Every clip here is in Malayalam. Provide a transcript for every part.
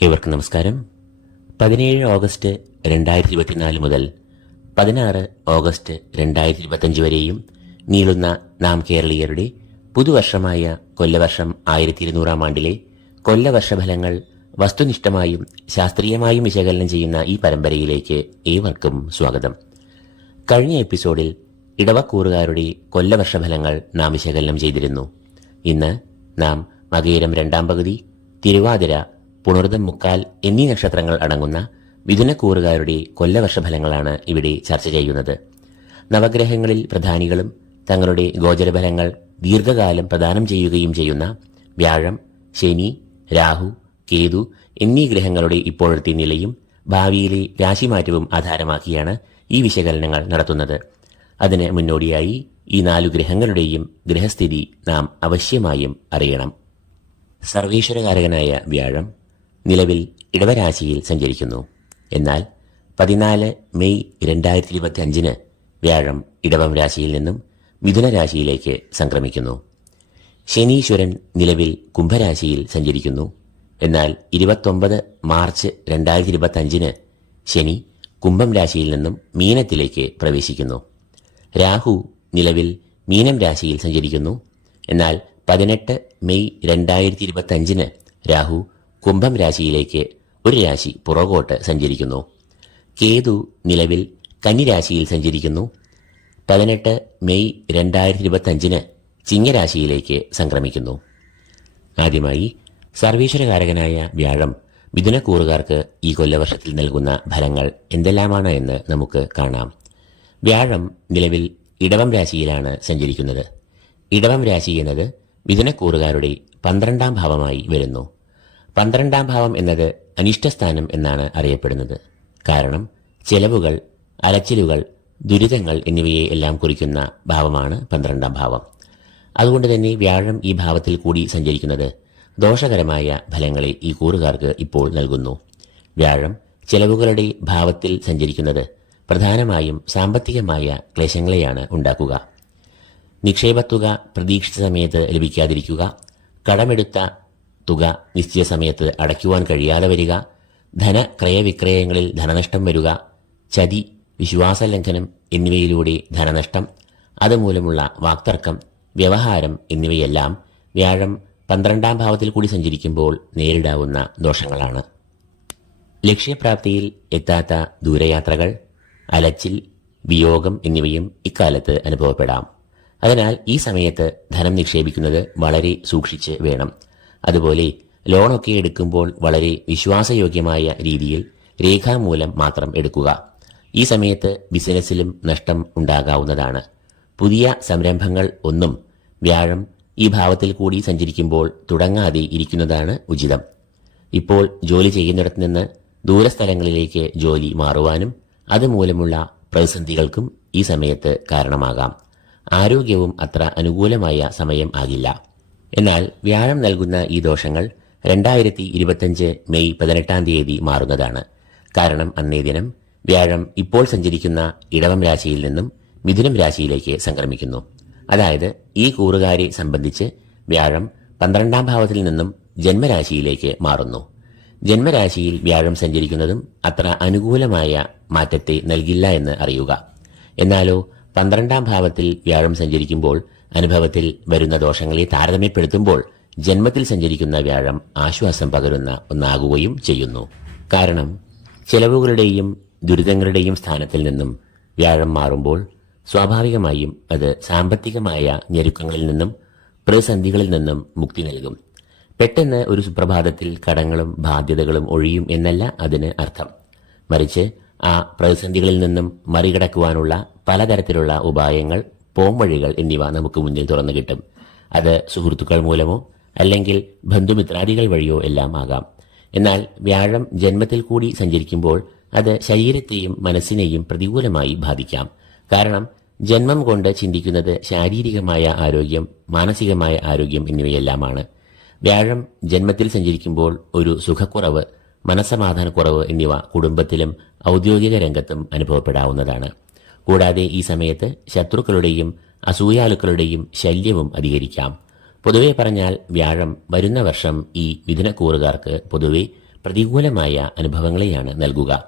ഏവർക്കും നമസ്കാരം. പതിനേഴ് ഓഗസ്റ്റ് രണ്ടായിരത്തി ഇരുപത്തിനാല് മുതൽ പതിനാറ് ഓഗസ്റ്റ് രണ്ടായിരത്തി ഇരുപത്തഞ്ച് വരെയും നീളുന്ന നാം കേരളീയരുടെ പുതുവർഷമായ കൊല്ലവർഷം ആയിരത്തി ഇരുന്നൂറാം ആണ്ടിലെ കൊല്ലവർഷഫലങ്ങൾ വസ്തുനിഷ്ഠമായും ശാസ്ത്രീയമായും വിശകലനം ചെയ്യുന്ന ഈ പരമ്പരയിലേക്ക് ഏവർക്കും സ്വാഗതം. കഴിഞ്ഞ എപ്പിസോഡിൽ ഇടവക്കൂറുകാരുടെ കൊല്ലവർഷഫലങ്ങൾ നാം വിശകലനം ചെയ്തിരുന്നു. ഇന്ന് നാം മകയിരം രണ്ടാം പകുതി തിരുവാതിര പുണർദം മുക്കാൽ എന്നീ നക്ഷത്രങ്ങൾ അടങ്ങുന്ന മിഥുനക്കൂറുകാരുടെ കൊല്ലവർഷഫലങ്ങളാണ് ഇവിടെ ചർച്ച ചെയ്യുന്നത്. നവഗ്രഹങ്ങളിൽ പ്രധാനികളും തങ്ങളുടെ ഗോചരഫലങ്ങൾ ദീർഘകാലം പ്രദാനം ചെയ്യുകയും ചെയ്യുന്ന വ്യാഴം ശനി രാഹു കേതു എന്നീ ഗ്രഹങ്ങളുടെ ഇപ്പോഴത്തെ നിലയും ഭാവിയിലെ രാശിമാറ്റവും ആധാരമാക്കിയാണ് ഈ വിശകലനങ്ങൾ നടത്തുന്നത്. അതിന് മുന്നോടിയായി ഈ നാലു ഗ്രഹങ്ങളുടെയും ഗ്രഹസ്ഥിതി നാം അവശ്യമായും അറിയണം. സർവേശ്വരകാരകനായ വ്യാഴം നിലവിൽ ഇടവരാശിയിൽ സഞ്ചരിക്കുന്നു. എന്നാൽ പതിനാല് മെയ് രണ്ടായിരത്തി ഇരുപത്തി അഞ്ചിന് വ്യാഴം ഇടവം രാശിയിൽ നിന്നും മിഥുനരാശിയിലേക്ക് സംക്രമിക്കുന്നു. ശനീശ്വരൻ നിലവിൽ കുംഭരാശിയിൽ സഞ്ചരിക്കുന്നു. എന്നാൽ ഇരുപത്തൊമ്പത് മാർച്ച് രണ്ടായിരത്തി ഇരുപത്തി അഞ്ചിന് ശനി കുംഭം രാശിയിൽ നിന്നും മീനത്തിലേക്ക് പ്രവേശിക്കുന്നു. രാഹു നിലവിൽ മീനം രാശിയിൽ സഞ്ചരിക്കുന്നു. എന്നാൽ പതിനെട്ട് മെയ് രണ്ടായിരത്തി ഇരുപത്തി അഞ്ചിന് രാഹു കുംഭം രാശിയിലേക്ക് ഒരു രാശി പുറകോട്ട് സഞ്ചരിക്കുന്നു. കേതു നിലവിൽ കന്നിരാശിയിൽ സഞ്ചരിക്കുന്നു. പതിനെട്ട് മെയ് രണ്ടായിരത്തി ഇരുപത്തി അഞ്ചിന് ചിങ്ങരാശിയിലേക്ക് സംക്രമിക്കുന്നു. ആദ്യമായി സർവീശ്വരകാരകനായ വ്യാഴം മിഥുനക്കൂറുകാർക്ക് ഈ കൊല്ലവർഷത്തിൽ നൽകുന്ന ഫലങ്ങൾ എന്തെല്ലാമാണ് എന്ന് നമുക്ക് കാണാം. വ്യാഴം നിലവിൽ ഇടവം രാശിയിലാണ് സഞ്ചരിക്കുന്നത്. ഇടവം രാശി എന്നത് മിഥുനക്കൂറുകാരുടെ പന്ത്രണ്ടാം ഭാവമായി വരുന്നു. പന്ത്രണ്ടാം ഭാവം എന്നത് അനിഷ്ടസ്ഥാനം എന്നാണ് അറിയപ്പെടുന്നത്. കാരണം ചെലവുകൾ അലച്ചിലുകൾ ദുരിതങ്ങൾ എന്നിവയെ എല്ലാം കുറിക്കുന്ന ഭാവമാണ് പന്ത്രണ്ടാം ഭാവം. അതുകൊണ്ട് തന്നെ വ്യാഴം ഈ ഭാവത്തിൽ കൂടി സഞ്ചരിക്കുന്നത് ദോഷകരമായ ഫലങ്ങളെ ഈ കൂറുകാർക്ക് ഇപ്പോൾ നൽകുന്നു. വ്യാഴം ചെലവുകളുടെ ഭാവത്തിൽ സഞ്ചരിക്കുന്നത് പ്രധാനമായും സാമ്പത്തികമായ ക്ലേശങ്ങളെയാണ് ഉണ്ടാക്കുക. നിക്ഷേപത്തുക പ്രതീക്ഷിത സമയത്ത് ലഭിക്കാതിരിക്കുക. കടമെടുത്ത തുക നിശ്ചയ സമയത്ത് അടയ്ക്കുവാൻ കഴിയാതെ വരിക ധന ക്രയവിക്രയങ്ങളിൽ ധനനഷ്ടം വരിക ചതി വിശ്വാസലംഘനം എന്നിവയിലൂടെ ധനനഷ്ടം അതുമൂലമുള്ള വാക്തർക്കം വ്യവഹാരം എന്നിവയെല്ലാം വ്യാഴം പന്ത്രണ്ടാം ഭാവത്തിൽ കൂടി സഞ്ചരിക്കുമ്പോൾ നേരിടാവുന്ന ദോഷങ്ങളാണ്. ലക്ഷ്യപ്രാപ്തിയിൽ എത്താത്ത ദൂരയാത്രകൾ അലച്ചിൽ വിയോഗം എന്നിവയും ഇക്കാലത്ത് അനുഭവപ്പെടാം. അതിനാൽ ഈ സമയത്ത് ധനം നിക്ഷേപിക്കുന്നത് വളരെ സൂക്ഷിച്ച് വേണം. അതുപോലെ ലോണൊക്കെ എടുക്കുമ്പോൾ വളരെ വിശ്വാസയോഗ്യമായ രീതിയിൽ രേഖാമൂലം മാത്രം എടുക്കുക. ഈ സമയത്ത് ബിസിനസ്സിലും നഷ്ടം ഉണ്ടാകാവുന്നതാണ്. പുതിയ സംരംഭങ്ങൾ ഒന്നും വ്യാഴം ഈ ഭാവത്തിൽ കൂടി സഞ്ചരിക്കുമ്പോൾ തുടങ്ങാതെ ഇരിക്കുന്നതാണ് ഉചിതം. ഇപ്പോൾ ജോലി ചെയ്യുന്നിടത്ത് നിന്ന് ദൂരസ്ഥലങ്ങളിലേക്ക് ജോലി മാറുവാനും അതുമൂലമുള്ള പ്രതിസന്ധികൾക്കും ഈ സമയത്ത് കാരണമാകാം. ആരോഗ്യവും അത്ര അനുകൂലമായ സമയം ആകില്ല. എന്നാൽ വ്യാഴം നൽകുന്ന ഈ ദോഷങ്ങൾ രണ്ടായിരത്തി ഇരുപത്തിയഞ്ച് മെയ് പതിനെട്ടാം തീയതി മാറുന്നതാണ്. കാരണം അന്നേ ദിനം വ്യാഴം ഇപ്പോൾ സഞ്ചരിക്കുന്ന ഇടവം രാശിയിൽ നിന്നും മിഥുനം രാശിയിലേക്ക് സംക്രമിക്കുന്നു. അതായത് ഈ കൂറുകാരെ സംബന്ധിച്ച് വ്യാഴം പന്ത്രണ്ടാം ഭാവത്തിൽ നിന്നും ജന്മരാശിയിലേക്ക് മാറുന്നു. ജന്മരാശിയിൽ വ്യാഴം സഞ്ചരിക്കുന്നതും അത്ര അനുകൂലമായ മാറ്റത്തെ നൽകില്ല എന്ന് അറിയുക. എന്നാലോ പന്ത്രണ്ടാം ഭാവത്തിൽ വ്യാഴം സഞ്ചരിക്കുമ്പോൾ അനുഭവത്തിൽ വരുന്ന ദോഷങ്ങളെ താരതമ്യപ്പെടുത്തുമ്പോൾ ജന്മത്തിൽ സഞ്ചരിക്കുന്ന വ്യാഴം ആശ്വാസം പകരുന്ന ഒന്നാകുകയും ചെയ്യുന്നു. കാരണം ചെലവുകളുടെയും ദുരിതങ്ങളുടെയും സ്ഥാനത്തിൽ നിന്നും വ്യാഴം മാറുമ്പോൾ സ്വാഭാവികമായും അത് സാമ്പത്തികമായ ഞെരുക്കങ്ങളിൽ നിന്നും പ്രതിസന്ധികളിൽ നിന്നും മുക്തി നൽകും. പെട്ടെന്ന് ഒരു സുപ്രഭാതത്തിൽ കടങ്ങളും ബാധ്യതകളും ഒഴിയും എന്നല്ല അതിന് അർത്ഥം. മറിച്ച് ആ പ്രതിസന്ധികളിൽ നിന്നും മറികടക്കുവാനുള്ള പലതരത്തിലുള്ള ഉപായങ്ങൾ പോംവഴികൾ എന്നിവ നമുക്ക് മുന്നിൽ തുറന്നു കിട്ടും. അത് സുഹൃത്തുക്കൾ മൂലമോ അല്ലെങ്കിൽ ബന്ധുമിത്രാദികൾ വഴിയോ എല്ലാം ആകാം. എന്നാൽ വ്യാഴം ജന്മത്തിൽ കൂടി സഞ്ചരിക്കുമ്പോൾ അത് ശരീരത്തെയും മനസ്സിനെയും പ്രതികൂലമായി ബാധിക്കാം. കാരണം ജന്മം കൊണ്ട് ചിന്തിക്കുന്നത് ശാരീരികമായ ആരോഗ്യം മാനസികമായ ആരോഗ്യം എന്നിവയെല്ലാമാണ്. വ്യാഴം ജന്മത്തിൽ സഞ്ചരിക്കുമ്പോൾ ഒരു സുഖക്കുറവ് മനസ്സമാധാനക്കുറവ് എന്നിവ കുടുംബത്തിലും ഔദ്യോഗിക രംഗത്തും അനുഭവപ്പെടാവുന്നതാണ്. കൂടാതെ ഈ സമയത്ത് ശത്രുക്കളുടെയും അസൂയാലുക്കളുടെയും ശല്യവും അധികരിക്കാം. പൊതുവെ പറഞ്ഞാൽ വ്യാഴം വരുന്ന വർഷം ഈ മിഥുനക്കൂറുകാർക്ക് പൊതുവെ പ്രതികൂലമായ അനുഭവങ്ങളെയാണ് നൽകുക.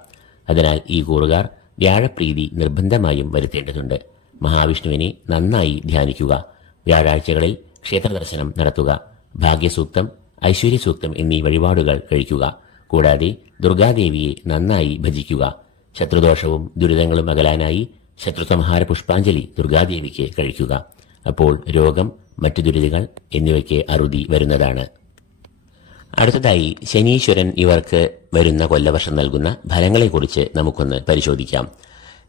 അതിനാൽ ഈ കൂറുകാർ വ്യാഴപ്രീതി നിർബന്ധമായും വരുത്തേണ്ടതുണ്ട്. മഹാവിഷ്ണുവിനെ നന്നായി ധ്യാനിക്കുക. വ്യാഴാഴ്ചകളിൽ ക്ഷേത്രദർശനം നടത്തുക. ഭാഗ്യസൂക്തം ഐശ്വര്യസൂക്തം എന്നീ വഴിപാടുകൾ കഴിക്കുക. കൂടാതെ ദുർഗാദേവിയെ നന്നായി ഭജിക്കുക. ശത്രുദോഷവും ദുരിതങ്ങളും അകലാനായി ശത്രുസംഹാര പുഷ്പാഞ്ജലി ദുർഗാദേവിക്ക് കഴിക്കുക. അപ്പോൾ രോഗം മറ്റു ദുരിതങ്ങൾ എന്നിവയ്ക്ക് അറുതി വരുന്നതാണ്. അടുത്തതായി ശനീശ്വരൻ ഇവർക്ക് വരുന്ന കൊല്ലവർഷം നൽകുന്ന ഫലങ്ങളെക്കുറിച്ച് നമുക്കൊന്ന് പരിശോധിക്കാം.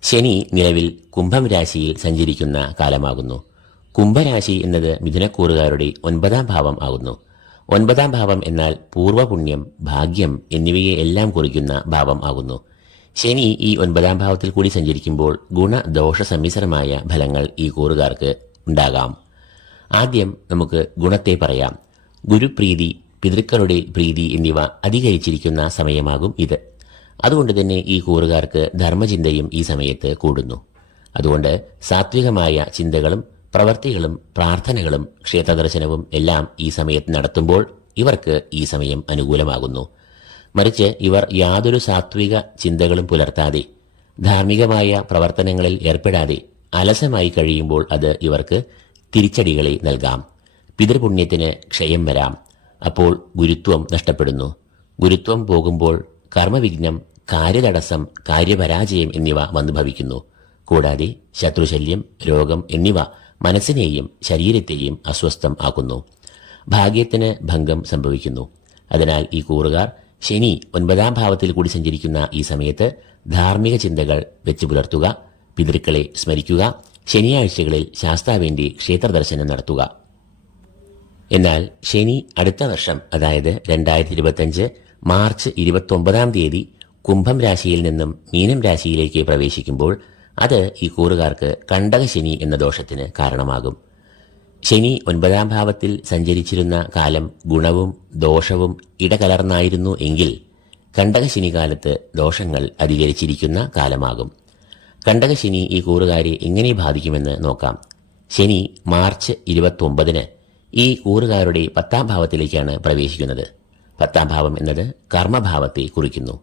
ശനി നിലവിൽ കുംഭം രാശിയിൽ സഞ്ചരിക്കുന്ന കാലമാകുന്നു. കുംഭരാശി എന്നത് മിഥുനക്കൂറുകാരുടെ ഒൻപതാം ഭാവം ആകുന്നു. ഒൻപതാം ഭാവം എന്നാൽ പൂർവപുണ്യം ഭാഗ്യം എന്നിവയെ എല്ലാം കുറിക്കുന്ന ഭാവം ആകുന്നു. ശനി ഈ ഒൻപതാം ഭാവത്തിൽ കൂടി സഞ്ചരിക്കുമ്പോൾ ഗുണദോഷ സമ്മിശ്രമായ ഫലങ്ങൾ ഈ കൂറുകാർക്ക് ഉണ്ടാകാം. ആദ്യം നമുക്ക് ഗുണത്തെ പറയാം. ഗുരുപ്രീതി പിതൃക്കളുടെ പ്രീതി എന്നിവ അധികരിച്ചിരിക്കുന്ന സമയമാകും ഇത്. അതുകൊണ്ട് തന്നെ ഈ കൂറുകാർക്ക് ധർമ്മചിന്തയും ഈ സമയത്ത് കൂടുന്നു. അതുകൊണ്ട് സാത്വികമായ ചിന്തകളും പ്രവർത്തികളും പ്രാർത്ഥനകളും ക്ഷേത്രദർശനവും എല്ലാം ഈ സമയത്ത് നടത്തുമ്പോൾ ഇവർക്ക് ഈ സമയം അനുകൂലമാകുന്നു. മറിച്ച് ഇവർ യാതൊരു സാത്വിക ചിന്തകളും പുലർത്താതെ ധാർമ്മികമായ പ്രവർത്തനങ്ങളിൽ ഏർപ്പെടാതെ അലസമായി കഴിയുമ്പോൾ അത് ഇവർക്ക് തിരിച്ചടികളെ നൽകാം. പിതൃപുണ്യത്തിന് ക്ഷയം വരാം. അപ്പോൾ ഗുരുത്വം നഷ്ടപ്പെടുന്നു. ഗുരുത്വം പോകുമ്പോൾ കർമ്മവിഘ്നം കാര്യതടസ്സം കാര്യപരാജയം എന്നിവ വന്നു ഭവിക്കുന്നു കൂടാതെ ശത്രുശല്യം രോഗം എന്നിവ മനസ്സിനെയും ശരീരത്തെയും അസ്വസ്ഥം ആക്കുന്നു. ഭാഗ്യത്തിന് ഭംഗം സംഭവിക്കുന്നു. അതിനാൽ ഈ കൂറുകാർ ശനി ഒൻപതാം ഭാവത്തിൽ കൂടി സഞ്ചരിക്കുന്ന ഈ സമയത്ത് ധാർമ്മിക ചിന്തകൾ വെച്ചു പുലർത്തുക പിതൃക്കളെ സ്മരിക്കുക ശനിയാഴ്ചകളിൽ ശാസ്താവിന്റെ ക്ഷേത്ര ദർശനം നടത്തുക. എന്നാൽ ശനി അടുത്ത വർഷം അതായത് രണ്ടായിരത്തി ഇരുപത്തിയഞ്ച് മാർച്ച് ഇരുപത്തൊമ്പതാം തീയതി കുംഭം രാശിയിൽ നിന്നും മീനം രാശിയിലേക്ക് പ്രവേശിക്കുമ്പോൾ അത് ഈ കൂറുകാർക്ക് കണ്ടകശനി എന്ന ദോഷത്തിന് കാരണമാകും. ശനി ഒൻപതാം ഭാവത്തിൽ സഞ്ചരിച്ചിരുന്ന കാലം ഗുണവും ദോഷവും ഇടകലർന്നായിരുന്നു എങ്കിൽ കണ്ടകശനി കാലത്ത് ദോഷങ്ങൾ അധികരിച്ചിരിക്കുന്ന കാലമാകും. കണ്ടകശനി ഈ കൂറുകാരെ എങ്ങനെ ബാധിക്കുമെന്ന് നോക്കാം. ശനി മാർച്ച് ഇരുപത്തൊമ്പതിന് ഈ കൂറുകാരുടെ പത്താം ഭാവത്തിലേക്കാണ് പ്രവേശിക്കുന്നത്. പത്താം ഭാവം എന്നത് കർമ്മഭാവത്തെ കുറിക്കുന്നു.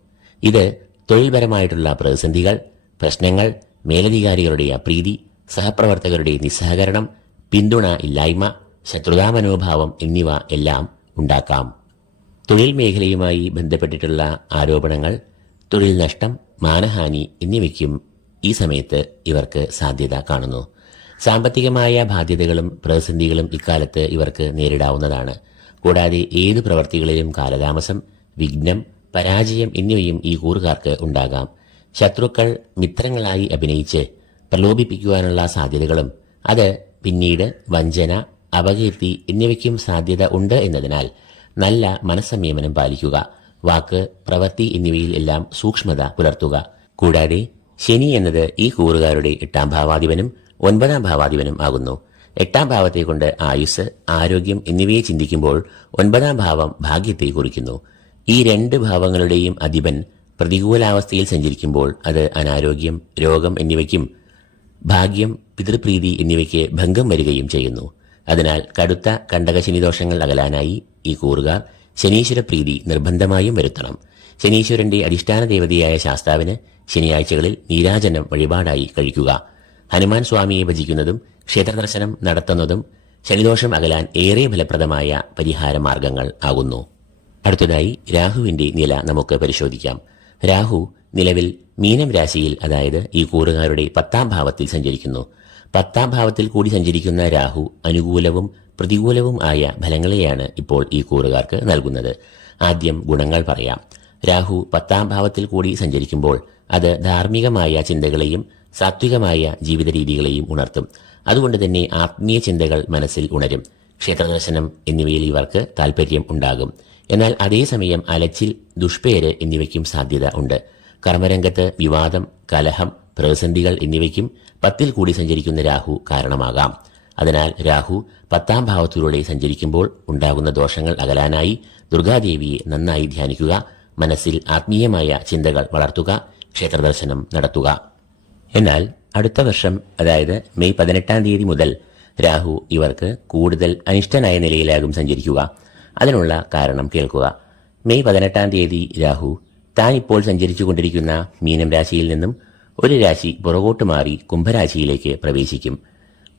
ഇത് തൊഴിൽപരമായിട്ടുള്ള പ്രതിസന്ധികൾ പ്രശ്നങ്ങൾ മേലധികാരികളുടെ അപ്രീതി സഹപ്രവർത്തകരുടെ നിസ്സഹകരണം പിന്തുണ ഇല്ലായ്മ ശത്രുതാ മനോഭാവം എന്നിവ എല്ലാം ഉണ്ടാക്കാം. തൊഴിൽ മേഖലയുമായി ബന്ധപ്പെട്ടിട്ടുള്ള ആരോപണങ്ങൾ തൊഴിൽ നഷ്ടം മാനഹാനി എന്നിവയ്ക്കും ഈ സമയത്ത് ഇവർക്ക് സാധ്യത കാണുന്നു. സാമ്പത്തികമായ ബാധ്യതകളും പ്രതിസന്ധികളും ഇക്കാലത്ത് ഇവർക്ക് നേരിടാവുന്നതാണ്. കൂടാതെ ഏത് പ്രവർത്തികളിലും കാലതാമസം വിഘ്നം പരാജയം എന്നിവയും ഈ കൂറുകാർക്ക് ഉണ്ടാകാം. ശത്രുക്കൾ മിത്രങ്ങളായി അഭിനയിച്ച് പ്രലോഭിപ്പിക്കുവാനുള്ള സാധ്യതകളും അത് പിന്നീട് വഞ്ചന അപകീർത്തി എന്നിവയ്ക്കും സാധ്യത ഉണ്ട് എന്നതിനാൽ നല്ല മനസ്സംയമനം പാലിക്കുക വാക്ക് പ്രവൃത്തി എന്നിവയിൽ എല്ലാം സൂക്ഷ്മത പുലർത്തുക. കൂടാതെ ശനി എന്നത് ഈ കൂറുകാരുടെ എട്ടാം ഭാവാധിപനും ഒൻപതാം ഭാവാധിപനും ആകുന്നു. എട്ടാം ഭാവത്തെ കൊണ്ട് ആയുസ് ആരോഗ്യം എന്നിവയെ ചിന്തിക്കുമ്പോൾ ഒൻപതാം ഭാവം ഭാഗ്യത്തെ കുറിക്കുന്നു. ഈ രണ്ട് ഭാവങ്ങളുടെയും അധിപൻ പ്രതികൂലാവസ്ഥയിൽ സഞ്ചരിക്കുമ്പോൾ അത് അനാരോഗ്യം രോഗം എന്നിവയ്ക്കും ഭാഗ്യം പിതൃപ്രീതി എന്നിവയ്ക്ക് ഭംഗം വരികയും ചെയ്യുന്നു. അതിനാൽ കടുത്ത കണ്ടകശനി ദോഷങ്ങൾ അകലാനായി ഈ കൂറുകാർ ശനീശ്വര പ്രീതി നിർബന്ധമായും വരുത്തണം. ശനീശ്വരന്റെ അടിസ്ഥാന ദേവതയായ ശാസ്താവിന് ശനിയാഴ്ചകളിൽ നീരാജനം വഴിപാടായി കഴിക്കുക. ഹനുമാൻ സ്വാമിയെ ഭജിക്കുന്നതും ക്ഷേത്രദർശനം നടത്തുന്നതും ശനിദോഷം അകലാൻ ഏറെ ഫലപ്രദമായ പരിഹാര മാർഗങ്ങൾ ആകുന്നു. അടുത്തതായി രാഹുവിന്റെ നില നമുക്ക് പരിശോധിക്കാം. രാഹു നിലവിൽ മീനം രാശിയിൽ അതായത് ഈ കൂറുകാരുടെ പത്താം ഭാവത്തിൽ സഞ്ചരിക്കുന്നു. പത്താം ഭാവത്തിൽ കൂടി സഞ്ചരിക്കുന്ന രാഹു അനുകൂലവും പ്രതികൂലവും ആയ ഫലങ്ങളെയാണ് ഇപ്പോൾ ഈ കൂറുകാർക്ക് നൽകുന്നത്. ആദ്യം ഗുണങ്ങൾ പറയാം. രാഹു പത്താം ഭാവത്തിൽ കൂടി സഞ്ചരിക്കുമ്പോൾ അത് ധാർമ്മികമായ ചിന്തകളെയും സാത്വികമായ ജീവിത രീതികളെയും ഉണർത്തും. അതുകൊണ്ട് തന്നെ ആത്മീയ ചിന്തകൾ മനസ്സിൽ ഉണരും. ക്ഷേത്രദർശനം എന്നിവയിൽ ഇവർക്ക് താൽപര്യം ഉണ്ടാകും. എന്നാൽ അതേസമയം അലച്ചിൽ ദുഷ്പേര് എന്നിവയ്ക്കും സാധ്യത ഉണ്ട്. കർമ്മരംഗത്ത് വിവാദം കലഹം പ്രതിസന്ധികൾ എന്നിവയ്ക്കും പത്തിൽ കൂടി സഞ്ചരിക്കുന്ന രാഹു കാരണമാകാം. അതിനാൽ രാഹു പത്താം ഭാവത്തിലൂടെ സഞ്ചരിക്കുമ്പോൾ ഉണ്ടാകുന്ന ദോഷങ്ങൾ അകലാനായി ദുർഗാദേവിയെ നന്നായി ധ്യാനിക്കുക മനസ്സിൽ ആത്മീയമായ ചിന്തകൾ വളർത്തുക ക്ഷേത്രദർശനം നടത്തുക. എന്നാൽ അടുത്ത വർഷം അതായത് മെയ് പതിനെട്ടാം തീയതി മുതൽ രാഹു ഇവർക്ക് കൂടുതൽ അനിഷ്ടനായ നിലയിലാകും സഞ്ചരിക്കുക. അതിനുള്ള കാരണം കേൾക്കുക. മെയ് പതിനെട്ടാം തീയതി രാഹു താൻ ഇപ്പോൾ സഞ്ചരിച്ചു കൊണ്ടിരിക്കുന്ന മീനം രാശിയിൽ നിന്നും ഒരു രാശി പുറകോട്ട് മാറി കുംഭരാശിയിലേക്ക് പ്രവേശിക്കും.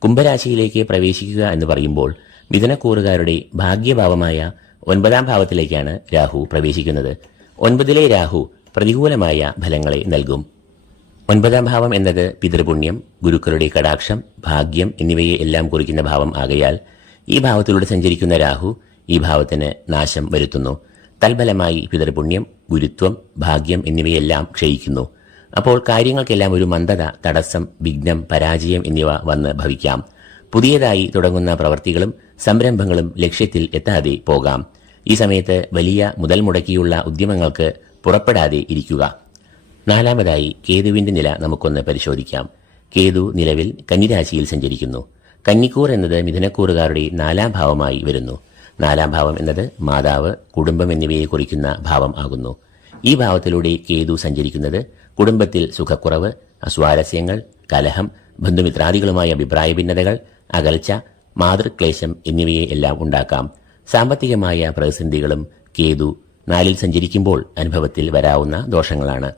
കുംഭരാശിയിലേക്ക് പ്രവേശിക്കുക എന്ന് പറയുമ്പോൾ മിഥുനക്കൂറുകാരുടെ ഭാഗ്യഭാവമായ ഒൻപതാം ഭാവത്തിലേക്കാണ് രാഹു പ്രവേശിക്കുന്നത്. ഒൻപതിലെ രാഹു പ്രതികൂലമായ ഫലങ്ങളെ നൽകും. ഒൻപതാം ഭാവം എന്നത് പിതൃപുണ്യം ഗുരുക്കളുടെ കടാക്ഷം ഭാഗ്യം എന്നിവയെ എല്ലാം കുറിക്കുന്ന ഭാവം ആകയാൽ ഈ ഭാവത്തിലൂടെ സഞ്ചരിക്കുന്ന രാഹു ഈ ഭാവത്തിന് നാശം വരുത്തുന്നു. തൽഫലമായി പിതൃപുണ്യം ഗുരുത്വം ഭാഗ്യം എന്നിവയെല്ലാം ക്ഷയിക്കുന്നു. അപ്പോൾ കാര്യങ്ങൾക്കെല്ലാം ഒരു മന്ദത തടസ്സം വിഘ്നം പരാജയം എന്നിവ വന്ന് ഭവിക്കാം. പുതിയതായി തുടങ്ങുന്ന പ്രവർത്തികളും സംരംഭങ്ങളും ലക്ഷ്യത്തിൽ എത്താതെ പോകാം. ഈ സമയത്ത് വലിയ മുതൽ മുടക്കിയുള്ള ഉദ്യമങ്ങൾക്ക് പുറപ്പെടാതെ ഇരിക്കുക. നാലാമതായി കേതുവിന്റെ നില നമുക്കൊന്ന് പരിശോധിക്കാം. കേതു നിലവിൽ കന്നിരാശിയിൽ സഞ്ചരിക്കുന്നു. കന്നിക്കൂർ എന്നത് മിഥുനക്കൂറുകാരുടെ നാലാം ഭാവമായി വരുന്നു. നാലാം ഭാവം എന്നത് മാതാവ് കുടുംബം എന്നിവയെ കുറിക്കുന്ന ഭാവം ആകുന്നു. ഈ ഭാവത്തിലൂടെ കേതു സഞ്ചരിക്കുന്നത് കുടുംബത്തിൽ സുഖക്കുറവ് അസ്വാരസ്യങ്ങൾ കലഹം ബന്ധുമിത്രാദികളുമായ അഭിപ്രായ ഭിന്നതകൾ അകൽച്ച മാതൃക്ലേശം എന്നിവയെ എല്ലാം ഉണ്ടാക്കാം. സാമ്പത്തികമായ പ്രതിസന്ധികളും കേതു നാലിൽ സഞ്ചരിക്കുമ്പോൾ അനുഭവത്തിൽ വരാവുന്ന ദോഷങ്ങളാണ്.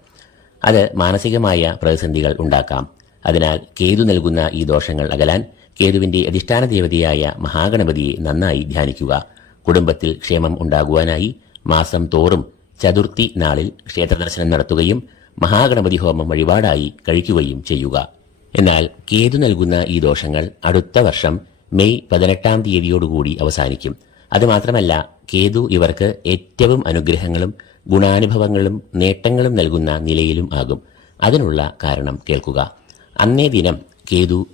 അത് മാനസികമായ പ്രതിസന്ധികൾ ഉണ്ടാക്കാം. അതിനാൽ കേതു നൽകുന്ന ഈ ദോഷങ്ങൾ അകലാൻ കേതുവിന്റെ അധിഷ്ഠാന ദേവതയായ മഹാഗണപതിയെ നന്നായി ധ്യാനിക്കുക. കുടുംബത്തിൽ ക്ഷേമം ഉണ്ടാകുവാനായി മാസം തോറും ചതുർത്ഥി നാളിൽ ക്ഷേത്രദർശനം നടത്തുകയും മഹാഗണപതി ഹോമം വഴിപാടായി കഴിക്കുകയും ചെയ്യുക. എന്നാൽ കേതു നൽകുന്ന ഈ ദോഷങ്ങൾ അടുത്ത വർഷം മെയ് പതിനെട്ടാം തീയതിയോടുകൂടി അവസാനിക്കും. അതുമാത്രമല്ല കേതു ഇവർക്ക് ഏറ്റവും അനുഗ്രഹങ്ങളും ഗുണാനുഭവങ്ങളും നേട്ടങ്ങളും നൽകുന്ന നിലയിലും ആകും. അതിനുള്ള കാരണം കേൾക്കുക. അന്നേ ദിനം കേതു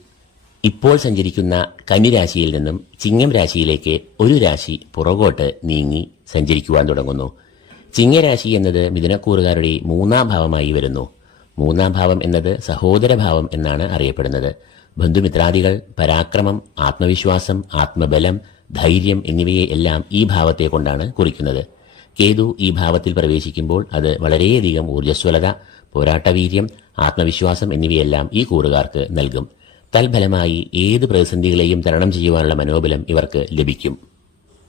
ഇപ്പോൾ സഞ്ചരിക്കുന്ന കന്നിരാശിയിൽ നിന്നും ചിങ്ങം രാശിയിലേക്ക് ഒരു രാശി പുറകോട്ട് നീങ്ങി സഞ്ചരിക്കുവാൻ തുടങ്ങുന്നു. ചിങ്ങരാശി എന്നത് മിഥുനക്കൂറുകാരുടെ മൂന്നാം ഭാവമായി വരുന്നു. മൂന്നാം ഭാവം എന്നത് സഹോദരഭാവം എന്നാണ് അറിയപ്പെടുന്നത്. ബന്ധുമിത്രാദികൾ പരാക്രമം ആത്മവിശ്വാസം ആത്മബലം ധൈര്യം എന്നിവയെ എല്ലാം ഈ ഭാവത്തെ കൊണ്ടാണ് കുറിക്കുന്നത്. കേതു ഈ ഭാവത്തിൽ പ്രവേശിക്കുമ്പോൾ അത് വളരെയധികം ഊർജസ്വലത പോരാട്ടവീര്യം ആത്മവിശ്വാസം എന്നിവയെല്ലാം ഈ കൂറുകാർക്ക് നൽകും. തൽഫലമായി ഏത് പ്രതിസന്ധികളെയും തരണം ചെയ്യുവാനുള്ള മനോബലം ഇവർക്ക് ലഭിക്കും.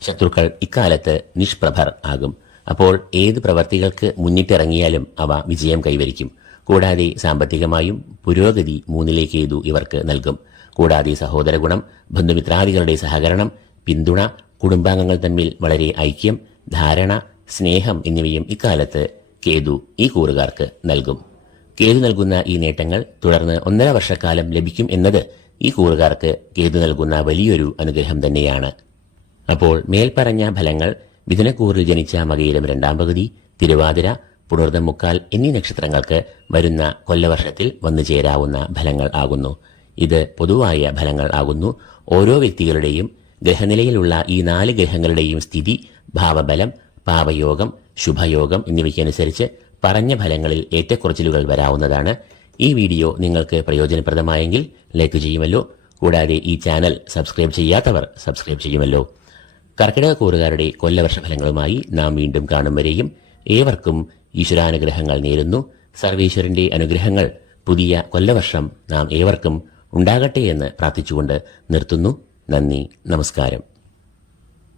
ശത്രുക്കൾ ഇക്കാലത്ത് നിഷ്പ്രഭർ ആകും. അപ്പോൾ ഏത് പ്രവർത്തികൾക്ക് മുന്നിട്ടിറങ്ങിയാലും അവ വിജയം കൈവരിക്കും. കൂടാതെ സാമ്പത്തികമായും പുരോഗതി മൂന്നിലേക്ക് ഏതു ഇവർക്ക് നൽകും. കൂടാതെ സഹോദര ഗുണം ബന്ധുമിത്രാദികളുടെ സഹകരണം പിന്തുണ കുടുംബാംഗങ്ങൾ തമ്മിൽ വളരെ ഐക്യം ധാരണ സ്നേഹം എന്നിവയും ഇക്കാലത്ത് കേതു ഈ കൂറുകാർക്ക് നൽകും. കേതു നൽകുന്ന ഈ നേട്ടങ്ങൾ തുടർന്ന് ഒന്നര വർഷക്കാലം ലഭിക്കും എന്നത് ഈ കൂറുകാർക്ക് കേതു നൽകുന്ന വലിയൊരു അനുഗ്രഹം തന്നെയാണ്. അപ്പോൾ മേൽപ്പറഞ്ഞ ഫലങ്ങൾ മിഥുനക്കൂറിൽ ജനിച്ച മകയിലും രണ്ടാം പകുതി തിരുവാതിര പുണർദം മുക്കാൽ എന്നീ നക്ഷത്രങ്ങൾക്ക് വരുന്ന കൊല്ലവർഷത്തിൽ വന്നു ചേരാവുന്ന ഫലങ്ങൾ ആകുന്നു. ഇത് പൊതുവായ ഫലങ്ങൾ ആകുന്നു. ഓരോ വ്യക്തികളുടെയും ഗ്രഹനിലയിലുള്ള ഈ നാല് ഗ്രഹങ്ങളുടെയും സ്ഥിതി ഭാവബലം പാവയോഗം ശുഭയോഗം എന്നിവയ്ക്കനുസരിച്ച് പറഞ്ഞ ഫലങ്ങളിൽ ഏറ്റക്കുറച്ചിലുകൾ വരാവുന്നതാണ്. ഈ വീഡിയോ നിങ്ങൾക്ക് പ്രയോജനപ്രദമായെങ്കിൽ ലൈക്ക് ചെയ്യുമല്ലോ. കൂടാതെ ഈ ചാനൽ സബ്സ്ക്രൈബ് ചെയ്യാത്തവർ സബ്സ്ക്രൈബ് ചെയ്യുമല്ലോ. കർക്കിടക കൂറുകാരുടെ കൊല്ലവർഷ ഫലങ്ങളുമായി നാം വീണ്ടും കാണും വരെയും ഏവർക്കും ഈശ്വരാനുഗ്രഹങ്ങൾ നേരുന്നു. സർവീശ്വരന്റെ അനുഗ്രഹങ്ങൾ പുതിയ കൊല്ലവർഷം നാം ഏവർക്കും ഉണ്ടാകട്ടെ എന്ന് പ്രാർത്ഥിച്ചുകൊണ്ട് നിർത്തുന്നു. നന്ദി. നമസ്കാരം.